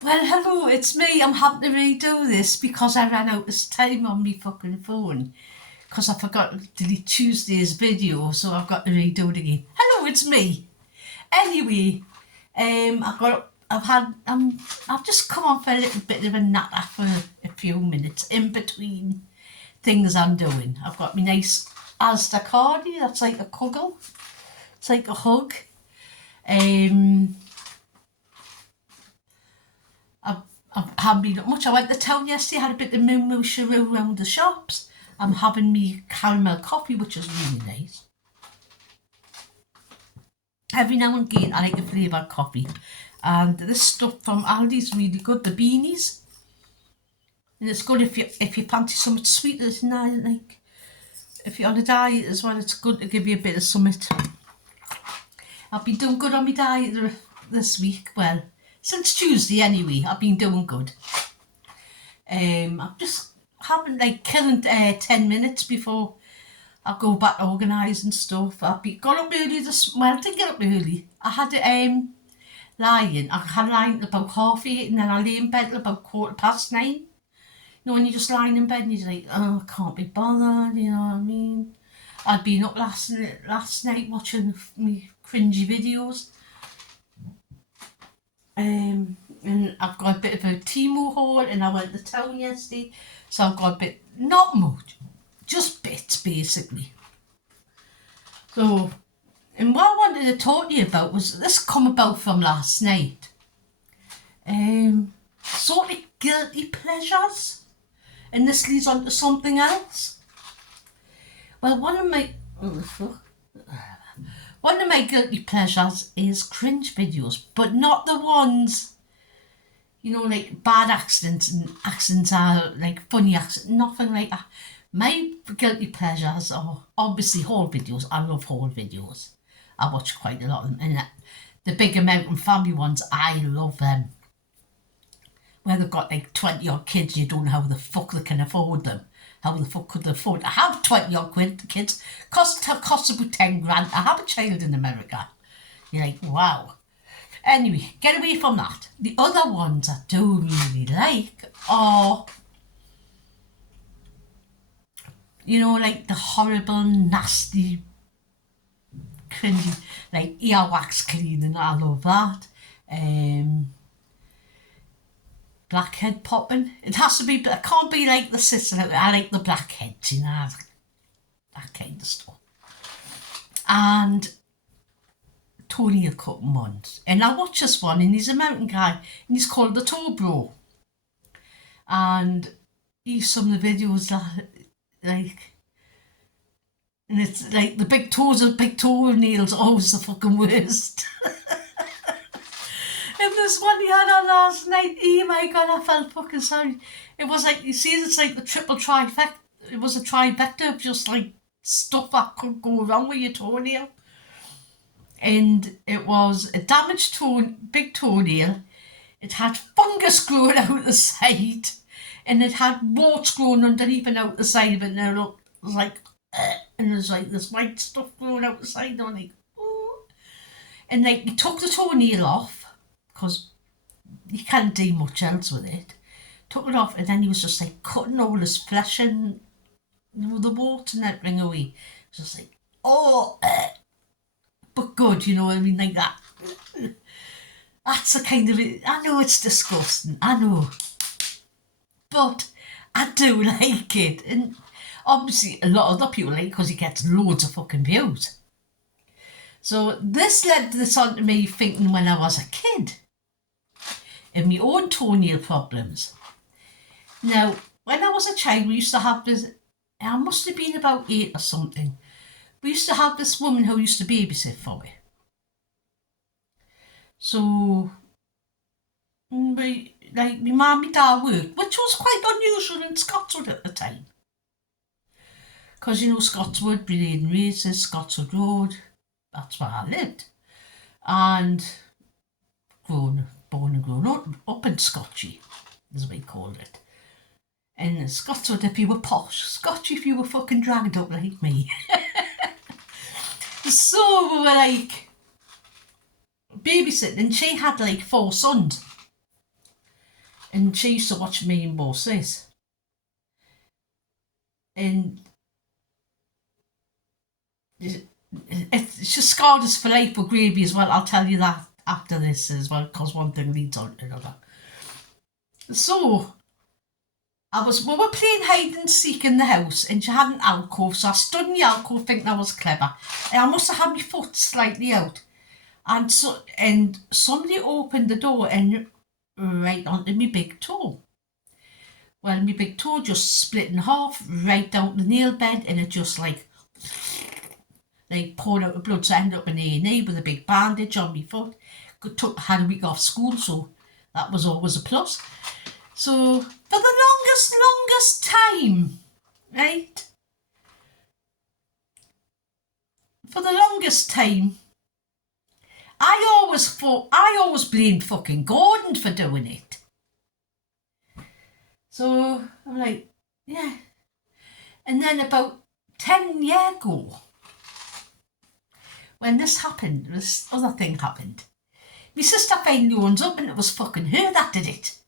Well, hello, it's me. I'm having to redo this because I ran out of time on my fucking phone. Because I forgot to delete Tuesday's video, so I've got to redo it again. Hello, it's me. Anyway, I've just come on for a little bit of a natter for a few minutes in between things I'm doing. I've got my nice Asda cardi, that's like a cuddle. It's like a hug. Um, I haven't been up much. I went to town yesterday, had a bit of moo shiroo around the shops. I'm having me caramel coffee, which is really nice. Every now and again, I like a flavoured coffee. And this stuff from Aldi's really good, the beanies. And it's good if you fancy something sweet, like if you're on a diet as well, it's good to give you a bit of something. I've been doing good on my diet this week. Well, since Tuesday anyway, I've been doing good. I'm just having like killing 10 minutes before I go back organising stuff. Got up early I didn't get up early. I had lying. I had lying about 8:30 and then I lay in bed till about 9:15. You know, when you're just lying in bed and you're like, oh, I can't be bothered, you know what I mean? I'd been up last night watching me cringy videos. And I've got a bit of a Temu haul and I went to town yesterday, so I've got a bit, not much, just bits basically. So, and what I wanted to talk to you about was this come about from last night. Sort of guilty pleasures, and this leads on to something else. Well, one of my guilty pleasures is cringe videos, but not the ones, you know, like bad accidents and accidents are like funny accidents, nothing like that. My guilty pleasures are obviously haul videos. I love haul videos. I watch quite a lot of them. And the big American family ones, I love them. Where they've got like 20 odd kids, you don't know how the fuck they can afford them. How the fuck could they afford to have 20 odd kids? Cost about 10 grand to have a child in America. You're like, wow. Anyway, get away from that. The other ones I do really like are, you know, like the horrible, nasty, cringy, like earwax cleaning. I love that. Blackhead popping. It has to be, but it can't be like the sister. I like the blackheads, you know, that kind of stuff. And toenail cutting ones. And I watch this one, and he's a mountain guy, and he's called the Toe Bro. And he's some of the videos that, like, and it's like the big toenails always the fucking worst. And this one he had on last night, oh my god, I felt fucking sorry. It was like, you see, it's like the triple trifecta. It was a trifecta of just like stuff that could go wrong with your toenail. And it was a damaged big toenail. It had fungus growing out the side, and it had warts growing underneath and out the side of it, and it looked like, and there's like this white stuff growing out the side, and I'm like, oh. And like, he took the toenail off, because you can't do much else with it. Took it off, and then he was just like cutting all his flesh and, you know, the warts and everything away. It was just like, oh, but good, you know what I mean, like that. That's the kind of it. I know it's disgusting, I know, but I do like it. And obviously a lot of other people like it because he gets loads of fucking views. So this led this on to me thinking when I was a kid and my own toenail problems. Now, when I was a child, we used to have this, I must have been about 8 or something. We used to have this woman who used to babysit for me. So, my mum and dad worked, which was quite unusual in Scotswood at the time. Because, you know, Scotswood, Brilliant Races, Scotswood Road, that's where I lived. And born and grown up in Scotchy, as we called it. And Scotswood if you were posh, Scotchy if you were fucking dragged up like me. So we were like babysitting, and she had like 4 sons. And she used to watch me and Moses. And it's just scarred us for life with Gravy as well. I'll tell you that after this as well, because one thing leads on to another. So, we were playing hide and seek in the house, and she had an alcove, so I stood in the alcove thinking I was clever. And I must have had my foot slightly out. And somebody opened the door and right onto my big toe. Well, my big toe just split in half, right down the nail bed, and it just like poured out the blood. So I ended up in A&E with a big bandage on my foot. Had a week off school, so that was always a plus. So for the longest time, right? For the longest time, I always blamed fucking Gordon for doing it. So I'm like, yeah. And then about 10 years ago, when this happened, this other thing happened. My sister finally owns up, and it was fucking her that did it.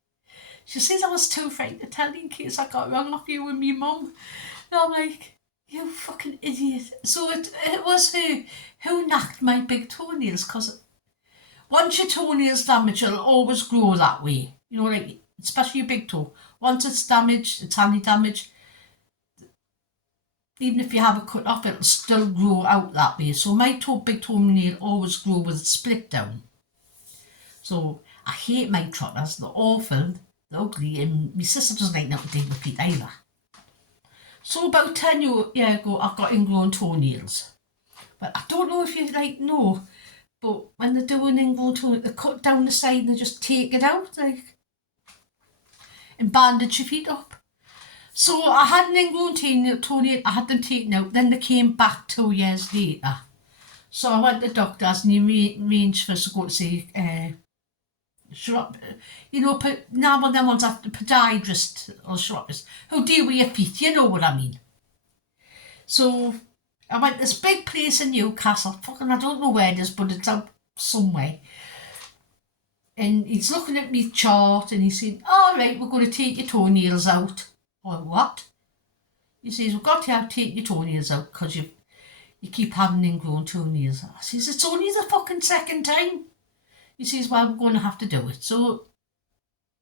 She says I was too frightened to tell you in case I got wrong off you and me mum. And I'm like, you fucking idiot. So it was her who knocked my big toenails, because once your toenail's damaged, it'll always grow that way. You know, like, especially your big toe. Once it's damaged, it's only damaged. Even if you have it cut off, it'll still grow out that way. So my big toenail always grew with it split down. So I hate my trotters. They're awful, they're ugly, and my sister doesn't like nothing to do with feet either. So about 10 years ago, I got ingrown toenails. But I don't know if you know, but when they're doing ingrown toenails, they cut down the side and they just take it out, and bandage your feet up. So I had an ingrown toenail, I had them taken out, then they came back 2 years later. So I went to the doctors and he arranged for us to go to see, now and then ones after podiatrist or chiropodist who deal with your feet, you know what I mean. So I went to this big place in Newcastle, fucking I don't know where it is, but it's out somewhere. And he's looking at me chart and he's saying, all right, we're going to take your toenails out. Or what? He says, we've got to take your toenails out because you keep having ingrown toenails. I says, it's only the fucking second time. He says, well, we're going to have to do it. So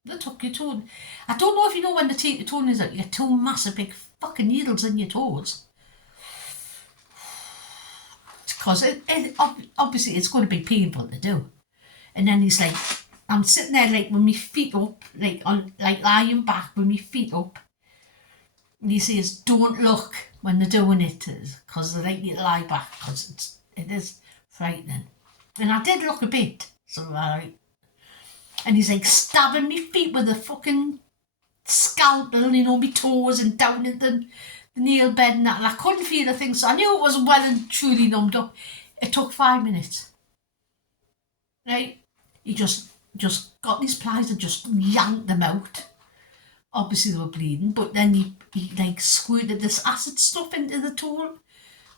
they took your toenails. I don't know if you know when they take your toenails out, you get two massive big fucking needles in your toes. Because obviously it's going to be painful to do. And then he's like, I'm sitting there like with my feet up, lying back with my feet up. And he says, don't look when they're doing it, because they like you to lie back, because it is frightening. And I did look a bit, so and he's like stabbing me feet with a fucking scalpel, my toes and down into the nail bed and that, and I couldn't feel a thing, so I knew it was well and truly numbed up. It took 5 minutes. Right? He just got these pliers and just yanked them out. Obviously they were bleeding, but then he squirted this acid stuff into the toe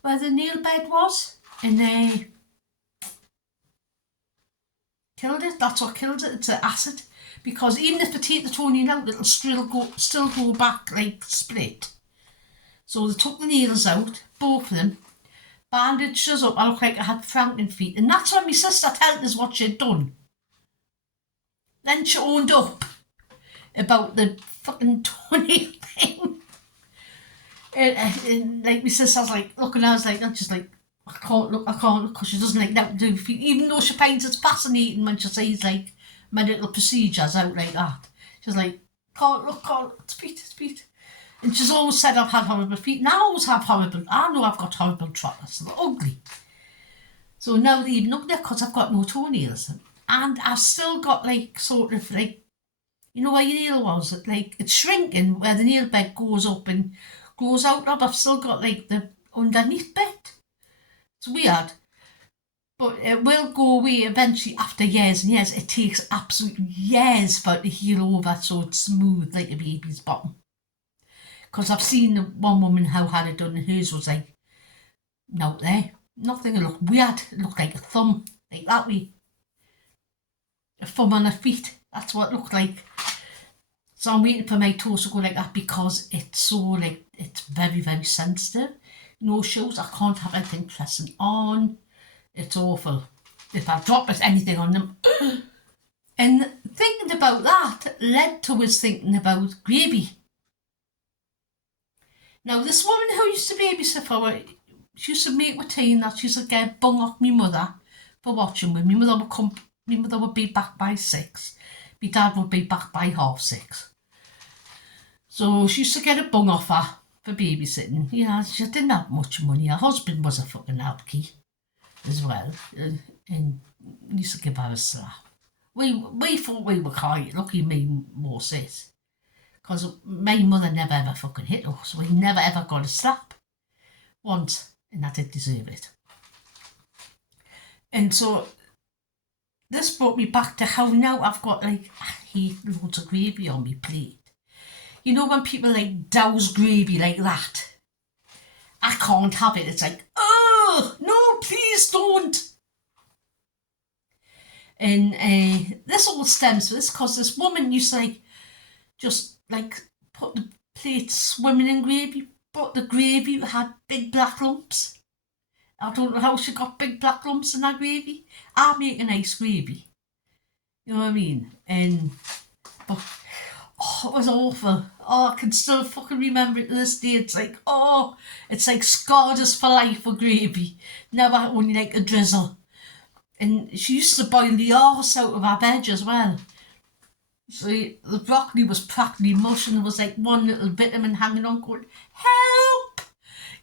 where the nail bed was, and they killed it. That's what killed it. It's the acid, because even if they take the toenail out, it'll still go back like split. So they took the nails out, both of them, bandaged us up. I looked like I had Franken feet, and that's when my sister told us what she'd done. Then she owned up about the fucking toenail thing. And like my sister's like looking at us like that, just like, I can't look, because she doesn't like that to do feet, even though she finds it fascinating when she sees like medical procedures out like that. She's like, can't look, it's feet. And she's always said I've had horrible feet, and I always have I know I've got horrible trotters, they're ugly. So now they're even uglier because I've got no toenails. And I've still got sort of where your nail was, it's shrinking where the nail bed goes up and grows out of. I've still got the underneath bit. It's weird. But it will go away eventually after years and years. It takes absolutely years for it to heal over so it's smooth like a baby's bottom. Because I've seen one woman how had it done, and hers was not there. Nothing. It looked weird. It looked like a thumb, like that way. A thumb on her feet. That's what it looked like. So I'm waiting for my toes to go like that because it's so like, it's very, very sensitive. No shoes, I can't have anything pressing on. It's awful. If I drop anything on them. And thinking about that led to us thinking about gravy. Now this woman who used to babysit for her, she used to make my tea and that she used to get bung off my mother for watching with. My mother would be back by 6. My dad would be back by 6:30. So she used to get a bung off her for babysitting. You know, she didn't have much money. Her husband was a fucking alky as well. And used to give her a slap. We thought we were quite lucky, me more sis. Because my mother never ever fucking hit us. We never ever got a slap. Once. And I did deserve it. And so this brought me back to how now I've got like, I hate loads of gravy on my plate. You know when people like douse gravy like that? I can't have it. It's like, oh, no, please don't. And this all stems from this because this woman used to like, just like put the plate swimming in gravy, but the gravy had big black lumps. I don't know how she got big black lumps in that gravy. I make a nice gravy. You know what I mean? But it was awful. Oh, I can still fucking remember it to this day. It's like, oh, it's like scarred us for life for gravy. Never only like a drizzle. And she used to boil the arse out of our veg as well. So the broccoli was practically mush and there was like one little vitamin hanging on going, help!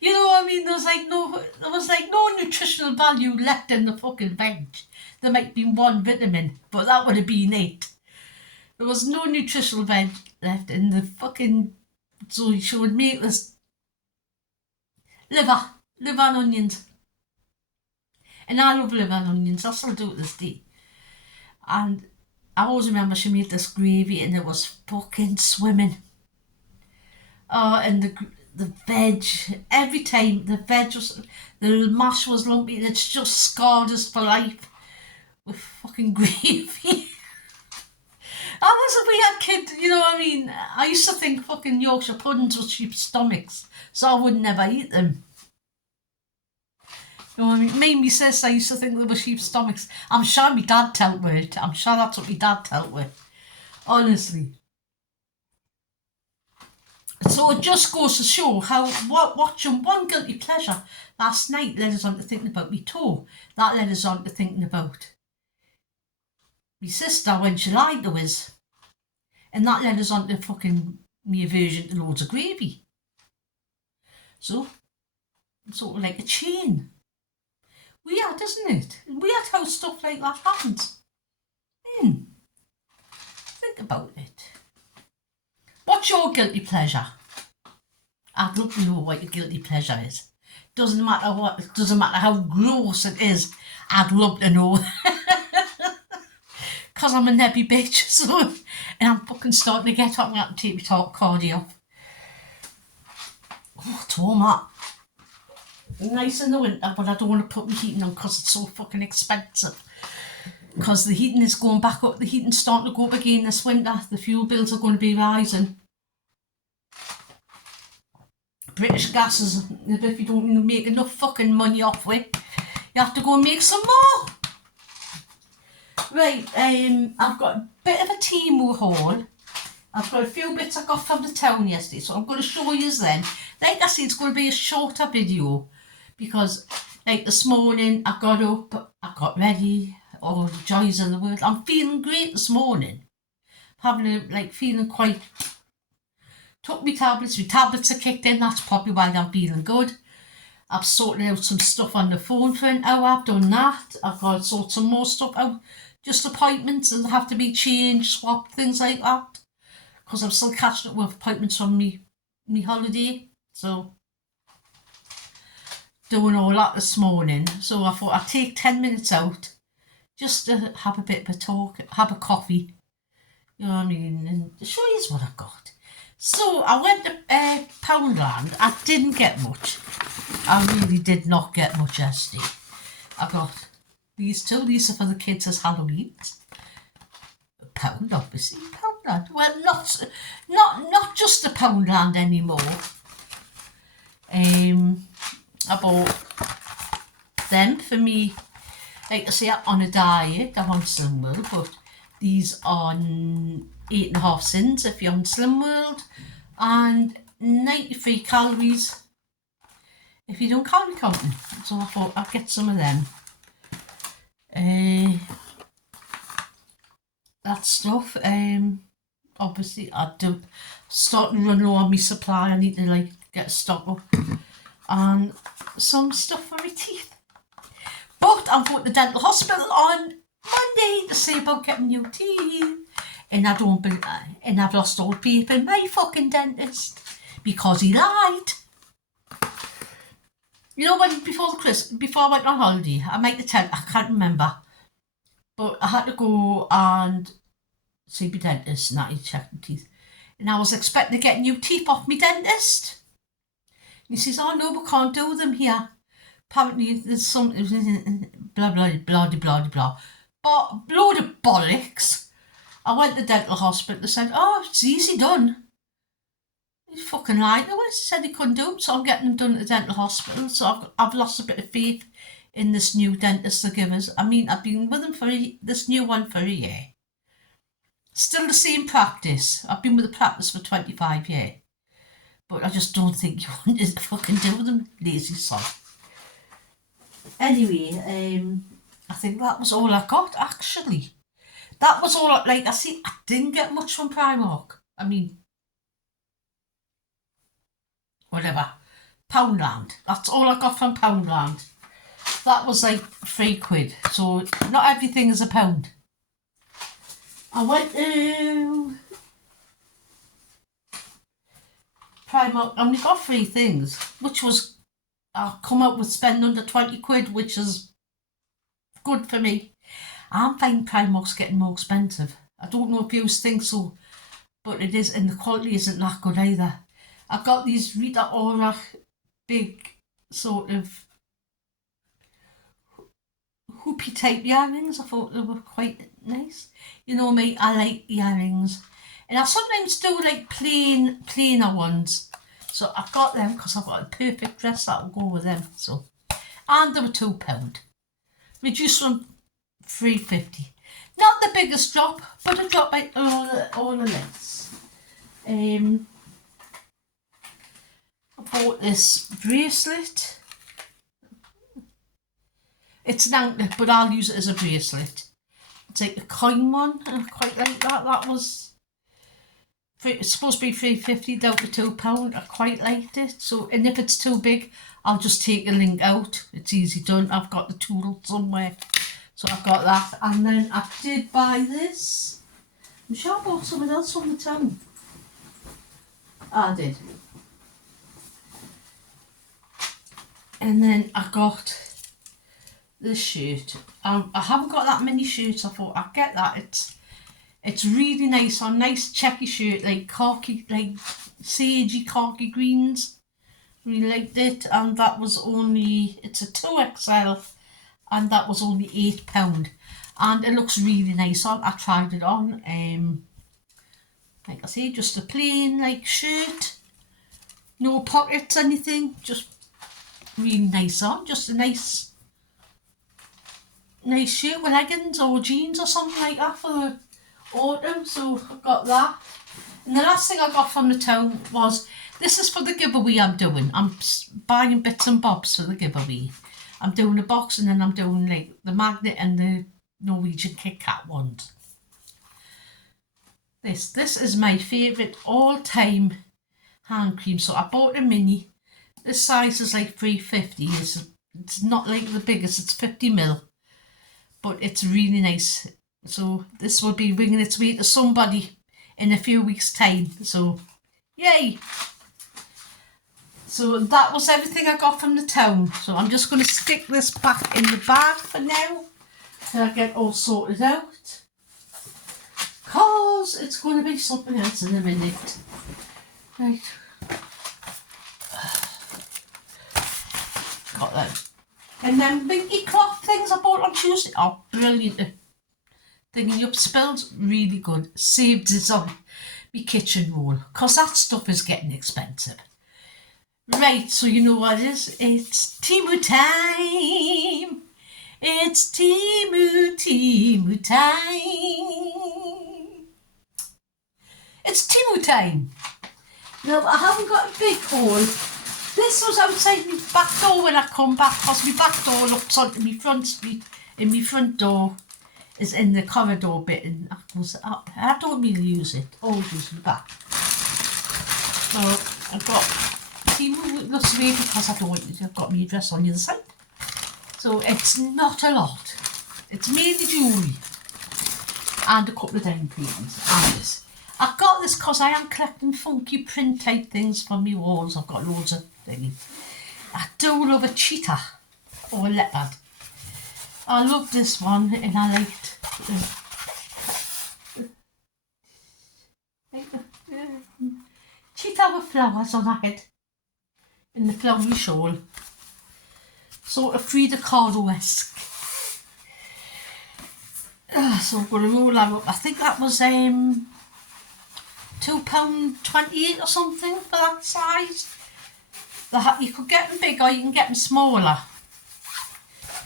You know what I mean? There was like no nutritional value left in the fucking veg. There might be one vitamin, but that would have been it. There was no nutritional veg left in the fucking... So she would make this liver and onions. And I love liver and onions. I still do it this day. And I always remember she made this gravy and it was fucking swimming. Oh, and the veg, every time the veg was, the mash was lumpy and it's just scarred us for life with fucking gravy. I was a weird kid, you know what I mean? I used to think fucking Yorkshire puddings were sheep's stomachs, so I would never eat them. You know what I mean? Me and my sister used to think they were sheep's stomachs. I'm sure my dad dealt with it. I'm sure that's what my dad dealt with. Honestly. So it just goes to show how watching one guilty pleasure last night led us on to thinking about me toe. That led us on to thinking about my sister when she lied to us. And that led us on to fucking me aversion to loads of gravy. So, it's sort of like a chain. Weird, isn't it? Weird how stuff like that happens. Think about it. What's your guilty pleasure? I'd love to know what your guilty pleasure is. Doesn't matter what, it doesn't matter how gross it is. I'd love to know. Because I'm a nebby bitch, so, and I'm fucking starting to get up and I have to take my top cardio off. Oh, it's warm up. Nice in the winter, but I don't want to put my heating on because it's so fucking expensive. Because the heating is going back up, the heating's starting to go up again this winter. The fuel bills are going to be rising. British Gas is, if you don't make enough fucking money off it, you have to go and make some more. Right, I've got a bit of a Temu haul. I've got a few bits I got from the town yesterday, so I'm going to show you them. Like I said, it's going to be a shorter video because, like this morning, I got up, I got ready, all the joys of the world. I'm feeling great this morning. Feeling quite... Took my tablets are kicked in, that's probably why I'm feeling good. I've sorted out some stuff on the phone for an hour, I've done that. I've got to sort some more stuff out, just appointments that have to be changed, swapped, things like that. Because I'm still catching up with appointments from me holiday, so doing all that this morning. So I thought I'd take 10 minutes out just to have a bit of a talk, have a coffee, you know what I mean, and show you what I've got. So I went to Poundland. I didn't get much. I really did not get much yesterday. I got these two. These are for the kids as Halloween. Pound, obviously. Poundland. Well, not just the Poundland anymore. I bought them for me. Like I say, I'm on a diet. I'm on Slim World, but these are 8.5 cents if you're on Slim World, and 93 calories if you don't calorie counting. So I thought I'd get some of them. That stuff. Obviously I do starting to run low on my supply. I need to like get a stock up, and some stuff for my teeth. But I'm going to the dental hospital on Monday to see about getting new teeth, and and I've lost all faith in my fucking dentist because he lied. You know when before I went on holiday, I might have told, I can't remember, but I had to go and see my dentist and that he checked my teeth, and I was expecting to get new teeth off my dentist. And he says, "Oh no, we can't do them here. Apparently there's some blah blah blah blah blah." But load of bollocks. I went to the dental hospital. They said, "Oh, it's easy done." He fucking lied to us. He said he couldn't do them, so I'm getting them done at the dental hospital. So I've lost a bit of faith in this new dentist they give us. I mean, I've been with him for this new one for a year. Still the same practice. I've been with the practice for 25 years. But I just don't think you wanted to fucking do them, lazy son. Anyway, I think that was all I got, actually. That was all, like I see, I didn't get much from Primark. I mean, whatever. Poundland. That's all I got from Poundland. That was like £3. So not everything is a pound. I went to Primark. I only got 3 things, which was, I'll come out with spending under £20, which is good for me. I'm finding Primark's getting more expensive. I don't know if you think so, but it is, and the quality isn't that good either. I got these Rita Ora big sort of hoopy type earrings. I thought they were quite nice. You know me, I like earrings. And I sometimes do like plainer ones. So I've got them because I've got a perfect dress that will go with them. So, and they were £2. Reduced from £3.50. Not the biggest drop, but a drop by all the lengths. I bought this bracelet. It's an anklet, but I'll use it as a bracelet. It's like a coin one, and I quite like that. That was, it's supposed to be £3.50 down to £2. I quite liked it. So, and if it's too big, I'll just take a link out. It's easy done. I've got the tool somewhere. So I've got that. And then I did buy this. I'm sure I bought something else from the town. I did. And then I got this shirt. I haven't got that many shirts. I thought I'd get that. It's really nice. A nice checky shirt, like khaki, like sagey khaki greens. Really liked it. And that was only, it's a 2XL. And that was only £8. And it looks really nice on. I tried it on. Like I say, just a plain like shirt. No pockets, anything. Just really nice on. Just a nice shirt with leggings or jeans or something like that for the autumn. So I got that. And the last thing I got from the town was, this is for the giveaway I'm doing. I'm buying bits and bobs for the giveaway. I'm doing a box, and then I'm doing like the magnet and the Norwegian Kit Kat ones. This is my favourite all-time hand cream. So I bought a mini. This size is like £3.50. It's not like the biggest, it's 50ml. But it's really nice. So this will be bringing its way to somebody in a few weeks' time. So, yay! So that was everything I got from the town. So I'm just going to stick this back in the bag for now till I get all sorted out. Because it's going to be something else in a minute. Right. Got that. And then binky cloth things I bought on Tuesday. Oh, brilliant. thingy up spills, really good. Saved it on my kitchen roll, because that stuff is getting expensive. Right, so you know what it is? It's Temu time. It's Temu time. It's Temu time. Now, I haven't got a big haul. This was outside my back door when I come back, because my back door looks onto my front street, and my front door is in the corridor bit, and I don't really use it. Always use my back. So I've got Temu looks me because I've got my address on the other side. So it's not a lot. It's mainly jewellery and a couple of dime paintings and this. I got this because I am collecting funky print type things for my walls. I've got loads of things. I do love a cheetah or a leopard. I love this one, and I liked cheetah with flowers on her head in the flowery shawl. Sort of Frida Kahlo-esque. So I'm going to roll that up. I think that was £2.28 or something for that size. You could get them big or you can get them smaller.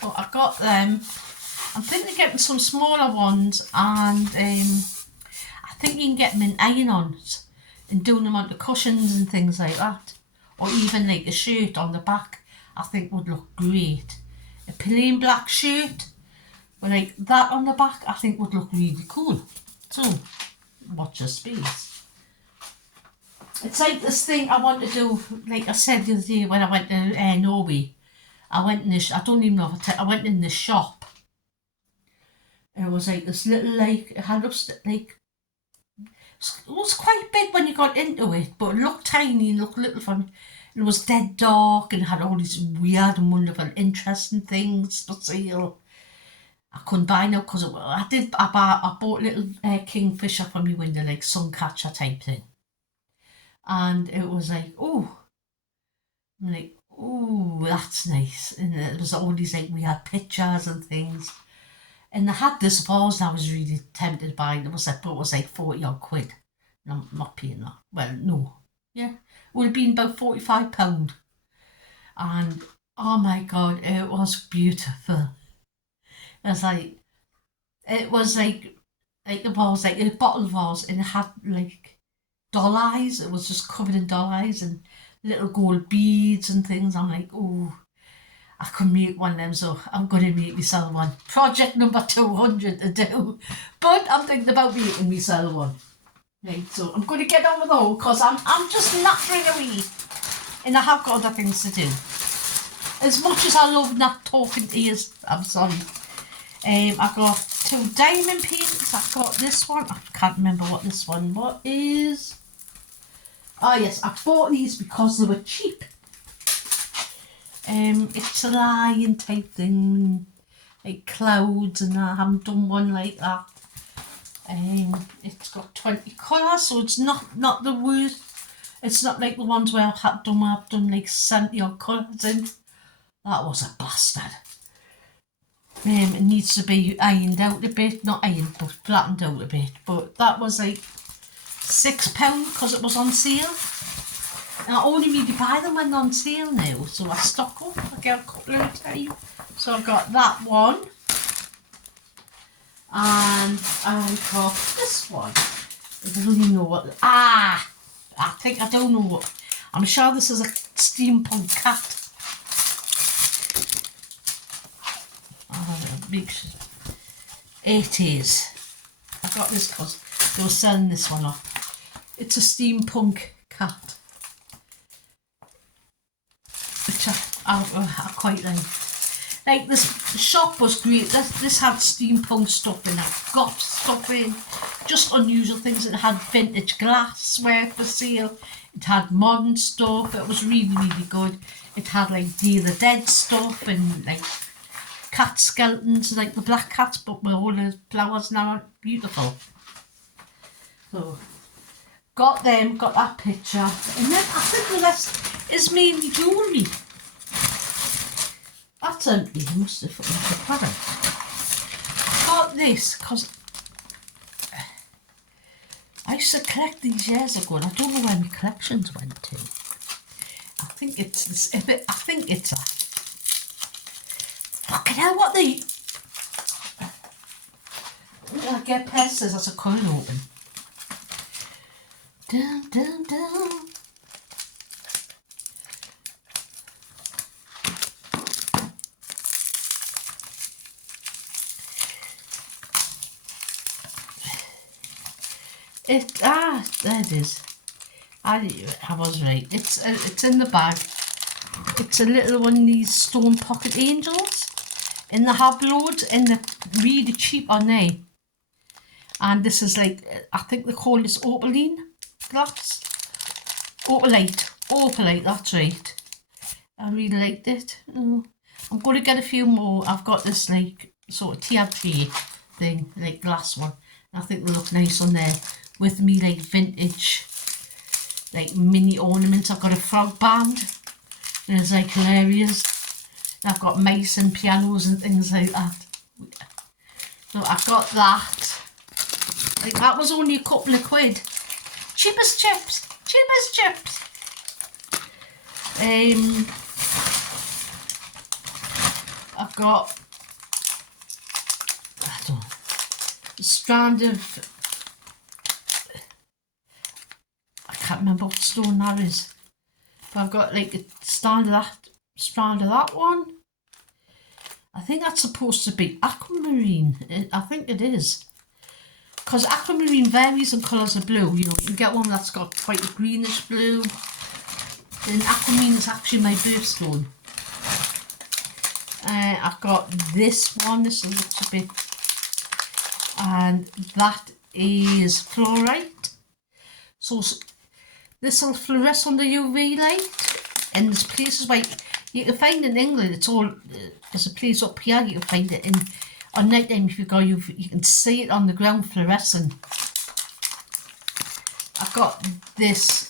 But I got them. I'm thinking of getting some smaller ones, and I think you can get them in iron-ons and doing them onto cushions and things like that. Or even like a shirt on the back, I think would look great. A plain black shirt with like that on the back, I think would look really cool. So, watch your space. It's like this thing I want to do, like I said the other day when I went to Norway. I went in this, I don't even know if I went in the shop. It was like this little, like, it had like, it was quite big when you got into it, but it looked tiny and looked little for me. It was dead dark and had all these weird and wonderful, interesting things for sale. I couldn't buy no because I bought little kingfisher for me window, like suncatcher type thing. And it was like, oh, I'm like, oh, that's nice. And there was all these like weird pictures and things. And they had this vase and I was really tempted to buy it. It was like 40 odd quid. And I'm not paying that. Well, no. Yeah. It would have been about £45. And oh my God, it was beautiful. It was like the vase, like a bottle vase, and it had like doll eyes. It was just covered in doll eyes and little gold beads and things. I'm like, oh, I could make one of them, so I'm going to make myself one. Project number 200 to do. But I'm thinking about making myself one. Right, so I'm going to get on with the whole, because I'm just nattering away. And I have got other things to do. As much as I love not talking to you, I'm sorry. I've got 2 diamond paintings. I've got this one. I can't remember what this one is. Oh yes, I bought these because they were cheap. It's a lion type thing, like clouds, and I haven't done one like that. It's got 20 colours, so it's not the worst. It's not like the ones where I've done like 70 odd colours in. That was a bastard. It needs to be ironed out a bit, not ironed, but flattened out a bit. But that was like £6 because it was on sale. And I only really buy them when they're on sale now, so I stock up. I get a couple at a time. So I've got that one. And I got this one. I don't even know what. I don't know what. I'm sure this is a steampunk cat. It is. I got this because they were selling this one off. It's a steampunk cat, which I quite like. Like, this shop was great. This had steampunk stuff in it, goth stuff in, just unusual things. It had vintage glassware for sale. It had modern stuff. It was really, really good. It had like Day of the Dead stuff and like cat skeletons, like the black cats, but with all the flowers now. Beautiful. So, got them, got that picture. And then I think the rest is mainly jewellery. That's empty. I must have put it in the product. Got this because I used to collect these years ago, and I don't know where my collections went to. I think it's this. I think it's a. Fucking hell! What the? I get pencils as a coin open. Dun dun dun. There it is. I was right. It's in the bag. It's a little one of these stone pocket angels, and they have loads, and they're really cheap on there. And this is like, I think they call this opaline glass. Opalite, that's right. I really liked it. I'm going to get a few more. I've got this like sort of TRT thing, like glass one. I think they look nice on there with me like vintage, like mini ornaments. I've got a frog band, and it's like hilarious. I've got mice and pianos and things like that. So I've got that. Like that was only a couple of quid. Cheap as chips. I've got a strand of, I can't remember what stone that is, but I've got like a strand of that one. I think that's supposed to be aquamarine. I think it is. Because aquamarine varies in colours of blue. You know, you can get one that's got quite a greenish blue. Then aquamarine is actually my birthstone. I've got this one. This looks a bit, and that is fluorite. So this will fluoresce under UV light. And there's places where you can find in England. It's all there's a place up here you can find it in. On night time, if you go, you can see it on the ground fluorescent. I've got this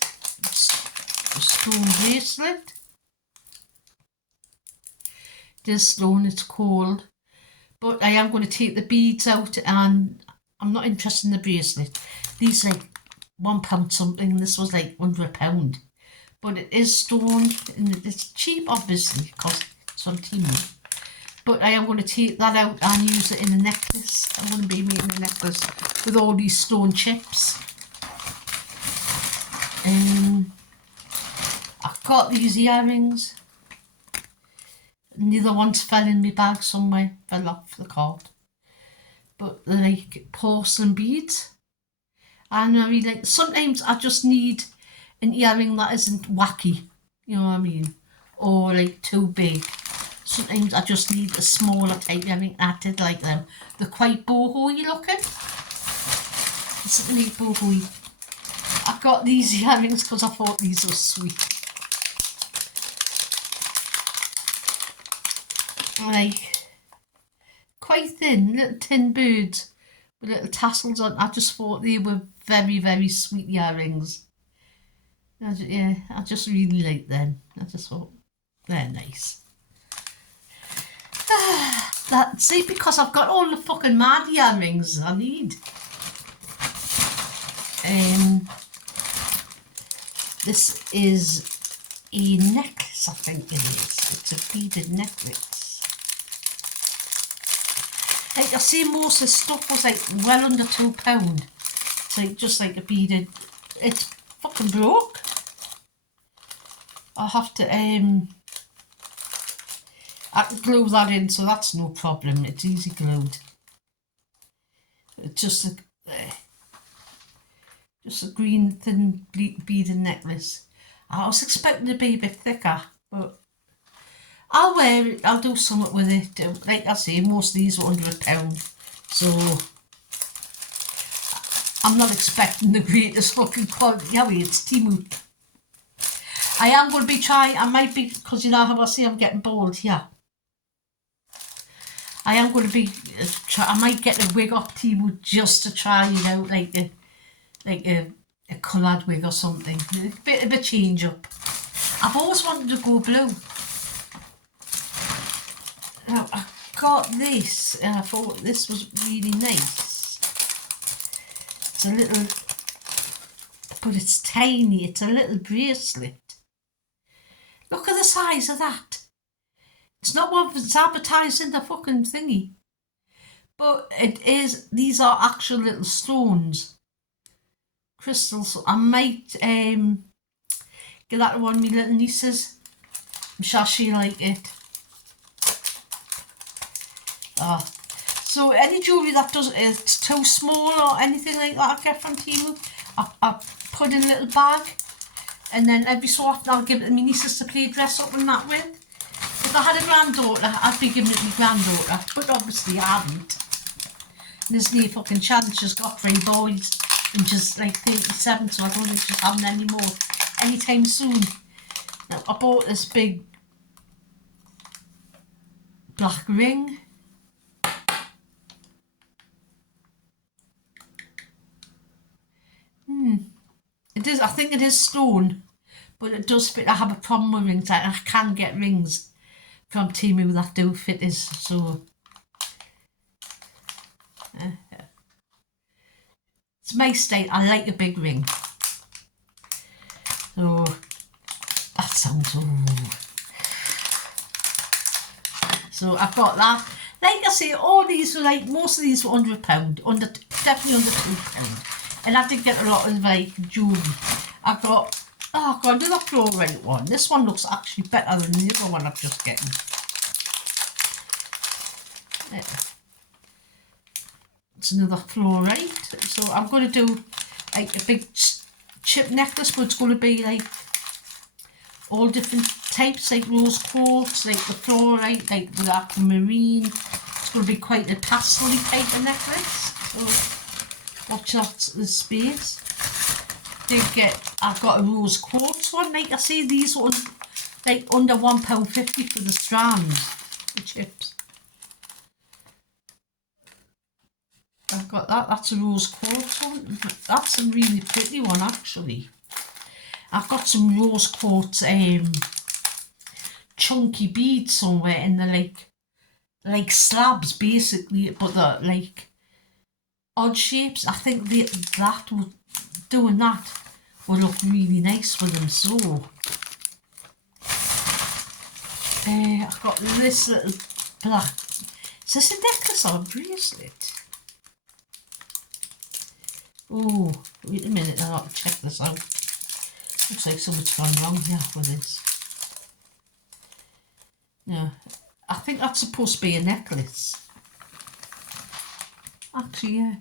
stone bracelet. This stone, it's called. But I am going to take the beads out, and I'm not interested in the bracelet. These like £1 something. This was like £100. But it is stone, and it's cheap, obviously, because it's on Temu. But I am going to take that out and use it in a necklace. I'm going to be making a necklace with all these stone chips. I've got these earrings. Neither one's fell in my bag somewhere, fell off the card. But they're like porcelain beads. And I mean, like, sometimes I just need an earring that isn't wacky, you know what I mean? Or like too big. Sometimes I just need a smaller type earring. I did like them. They're quite boho-y looking. It's really boho-y. I got these earrings because I thought these were sweet. Like, quite thin, little tin birds with little tassels on. I just thought they were very, very sweet earrings. I just really like them. I just thought they're nice. See, because I've got all the fucking mad earrings I need. This is a necklace, I think it is. It's a beaded necklace. Like I see, most of the stuff was like well under £2. It's like just like a beaded. It's fucking broke. I'll have to I can glue that in, so that's no problem. It's easy glued. It's just a green thin beaded necklace. I was expecting it to be a bit thicker, but I'll wear it. I'll do something with it. Like I say, most of these were under £1, so I'm not expecting the greatest looking quality. Yeah, it's Temu. I am going to be trying. I might be, because you know how I say I'm getting bored here. I am going to be, I might get a wig off Temu just to try it out, like a coloured wig or something. A bit of a change up. I've always wanted to go blue. Now, I got this and I thought this was really nice. It's a little but it's tiny. It's a little bracelet. Look at the size of that. It's not what it's advertised in the fucking thingy. But it is, these are actual little stones. Crystals. I might give that to one of my little nieces. I'm sure she'll like it. So any jewellery that does it's too small or anything like that I get from Temu, I put in a little bag, and then every so often I'll give it to my nieces to play dress up and that with. If I had a granddaughter, I'd be giving it to my granddaughter, but obviously I haven't. And there's no fucking chance. She's got 3 boys and she's like 37, so I don't think she's having any more anytime soon. Now, I bought this big black ring. It is, I think it is stone, but it does fit. I have a problem with rings. I can get rings from Temu that do fit us, so it's my style. I like a big ring. So that sounds so I've got that. Like I say, all these were like, most of these were under £1, definitely under £2. And I did get a lot of like jewellery. I've got, oh God, another fluorite one. This one looks actually better than the other one I've just getting. It's another fluorite. So I'm going to do like a big chip necklace, but it's going to be like all different types, like rose quartz, like the fluorite, like the aquamarine. It's going to be quite a pastel-y type of necklace. So watch out the space. I've got a rose quartz one. Like I say, these ones like under £1.50 for the strands, the chips. I've got that. That's a rose quartz one. That's a really pretty one actually. I've got some rose quartz chunky beads somewhere in the like slabs basically, but they're like odd shapes. I think doing that would look really nice with them. So I've got this little black, is this a necklace or a bracelet? Oh, wait a minute, I'll have to check this out. Looks like something's gone wrong here with this. Yeah, I think that's supposed to be a necklace. Actually, yeah.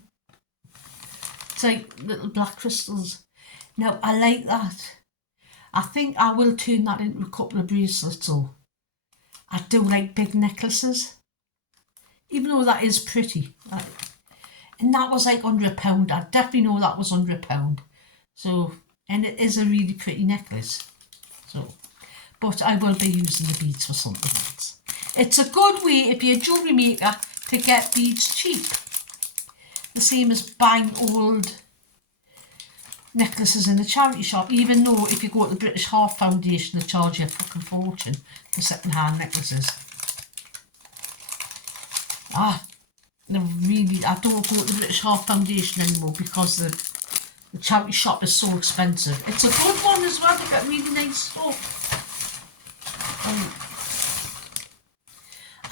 It's like little black crystals. Now, I like that. I think I will turn that into a couple of bracelets, so I do like big necklaces. Even though that is pretty. And that was like under £1. I definitely know that was under £1. So, and it is a really pretty necklace. So, but I will be using the beads for something else. It's a good way, if you're a jewellery maker, to get beads cheap. The same as buying old necklaces in the charity shop, even though if you go to the British Heart Foundation, they charge you a fucking fortune for second-hand necklaces. I don't go to the British Heart Foundation anymore because the charity shop is so expensive. It's a good one as well, they get really nice stuff.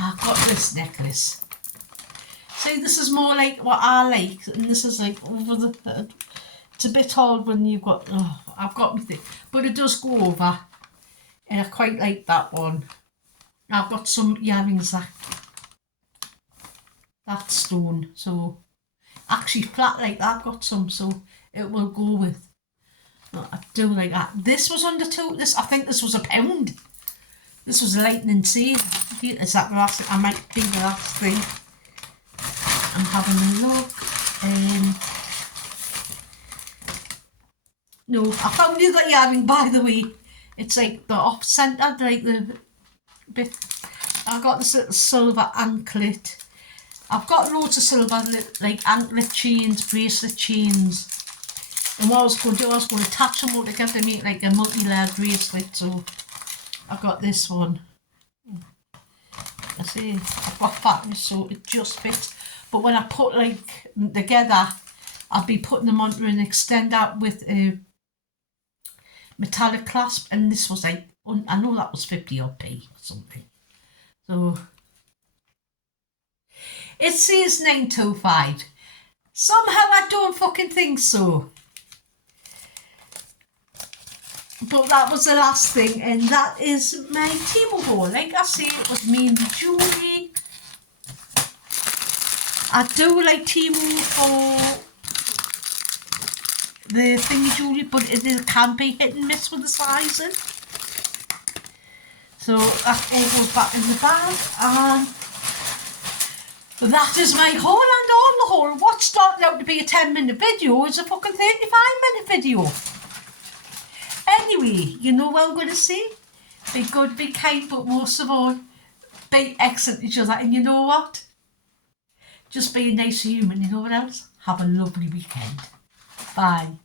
I've got this necklace. See, this is more like what I like, and this is like over the. It's a bit hard when you've got. Oh, I've got my thing, but it does go over, and I quite like that one. I've got some earrings that stone, so actually flat like that. I've got some, so it will go with. I do like that. This was under £2. I think this was £1. This was a lightning sale. Is that the last? I might be the last thing. I'm having a look. No, I found the other earring, by the way. It's like the off-centre, like the bit. I got this little silver anklet. I've got loads of silver, like anklet chains, bracelet chains. And what I was going to do, I was going to attach them all together to make like a multi-layered bracelet. So I've got this one. I see, I've got patterns, so it just fits. But when I put like together, I'll be putting them onto an extender with a metallic clasp, and this was like, I know that was 50 odd p or something. So it says 925. Somehow I don't fucking think so. But that was the last thing, and that is my Temu haul. Like I say, it was mainly jewellery. I do like Temu for the thingy jewellery, but it can be hit and miss with the sizing. So that all goes back in the bag, and that is my haul, and all the haul. What started out to be a 10-minute video is a fucking 35-minute video. Anyway, you know what I'm going to say? Be good, be kind, but most of all, be excellent to each other. And you know what? Just be a nice human. You know what else? Have a lovely weekend. Bye.